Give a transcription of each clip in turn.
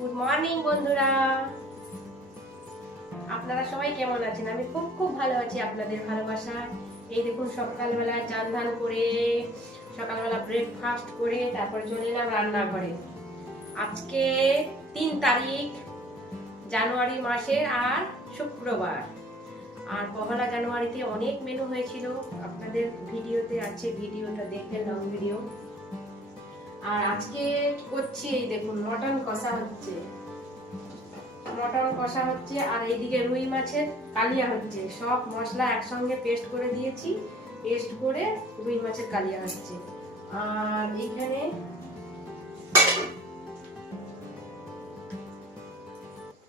Good morning বন্ধুরা। আপনারা সবাই কেমন আছেন? আমি খুব খুব ভালো আছি আপনাদের ভালোবাসা এই দেখুন, সকালবেলা চান ধান করে, সকালবেলা ব্রেকফাস্ট করে, তারপরে চলে এলাম রান্নাঘরে। আজকে তিন তারিখ, জানুয়ারি মাসের আর শুক্রবার। আর পহেলা জানুয়ারিতে অনেক মেনু হয়েছিল। আপনাদের ভিডিওতে আছে, ভিডিওটা দেখবেন লং ভিডিও আর আজকে করছি এই দেখুন, মটন কষা হচ্ছে। মটন কষা হচ্ছে, আর এইদিকে রুই মাছের কালিয়া হচ্ছে। সব মশলা একসঙ্গে পেস্ট করে দিয়েছি পেস্ট করে রুই মাছের কালিয়া হচ্ছে। আর এখানে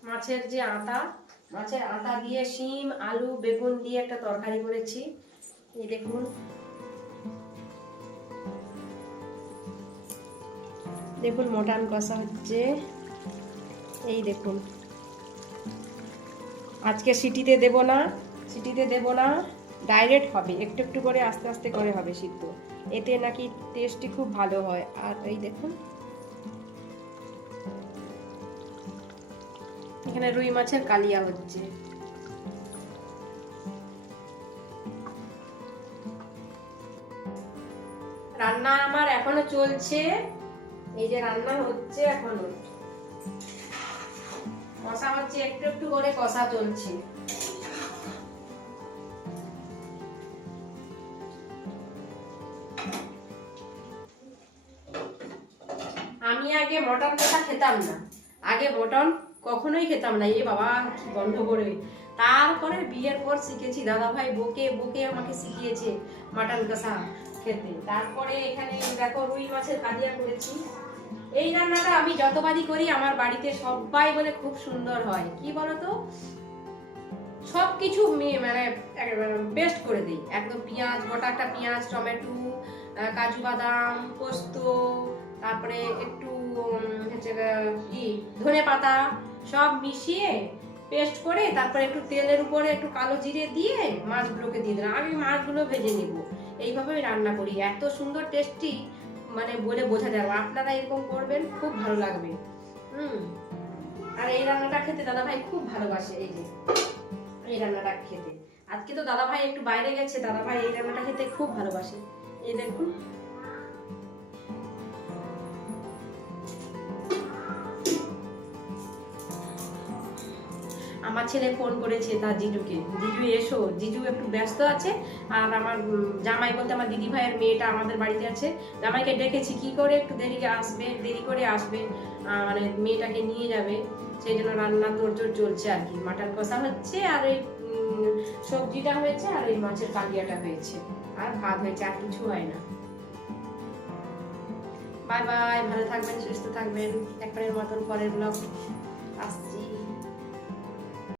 মাছের যে আটা, মাছের আটা দিয়ে শিম, আলু, বেগুন দিয়ে একটা তরকারি করেছি। এই দেখুন দেখুন মটন কষা হচ্ছে। এই দেখুন। আজকে সিটিতে দেব না, সিটিতে দেব না, ডাইরেক্ট হবে, একটু একটু করে আস্তে আস্তে করে হবে সিদ্ধ। এতে নাকি টেস্টই খুব ভালো হয়। আর এই দেখুন। এখানে রুই মাছের কালিয়া হচ্ছে। রান্না আমার এখনও চলছে। এই যে রান্না হচ্ছে এখনও কষা হচ্ছে, একটু একটু করে কষা চলছে। আমি আগে মটন কষা খেতাম না। আগে মটন কখনোই খেতাম না। এ বাবা, কি গন্ধ করে। তারপরে বিয়ের পর শিখেছি। দাদা ভাই বকে বকে আমাকে শিখিয়েছে মটন কষা। খেতে তারপরে এখানে দেখো রুই মাছের কালিয়া করেছি। এই রান্নাটা আমি যতবারই করি, আমার বাড়িতে সবাই বলে খুব সুন্দর হয়। কি বলতো? সব কিছু মানে বেস্ট করে দিই। একদম পেঁয়াজ, গোটা একটা পেঁয়াজ, টমেটো কাজু বাদাম, পোস্ত, তারপরে একটু হচ্ছে কি? ধনে পাতা, সব মিশিয়ে পেস্ট করে তারপরে একটু তেলের উপরে একটু কালো জিরে দিয়ে মাছগুলোকে দিয়ে দিলাম। আমি মাছগুলো ভেজে নিব। এইভাবে আমি রান্না করি। এত সুন্দর টেস্টি মানে বলে বোঝা যাবে। আপনারা এরকম করবেন, খুব ভালো লাগবে। হুম। আর এই রান্নাটা খেতে দাদা ভাই খুব ভালোবাসে, এই যে। এই রান্নাটা খেতে। আজকে তো দাদা ভাই একটু বাইরে গেছে দাদা ভাই এই রান্নাটা খেতে খুব ভালোবাসে। এই দেখুন। আমার ছেলে ফোন করেছে তার জিজুকে। জিজু এসো। জিজু একটু ব্যস্ত আছে আর আমার জামাই বলতে আমার দিদি ভাইয়ের মেয়েটা আমাদের বাড়িতে আছে। জামাইকে ডেকেছি কি করে একটু দেরি আসবে দেরি করে আসবে মানে মেয়েটাকে নিয়ে যাবে। সেই জন্য রান্না তোড়জোড় চলছে আর কি। মাটন কষা হচ্ছে আর উম, সবজিটা হয়েছে আর এই মাছের কালিয়াটা হয়েছে। আর ভাত হয়েছে আর কিছু হয় না। বাই বাই ভালো থাকবেন সুস্থ থাকবেন। একবারের মতন পরের ব্লগ আসছি।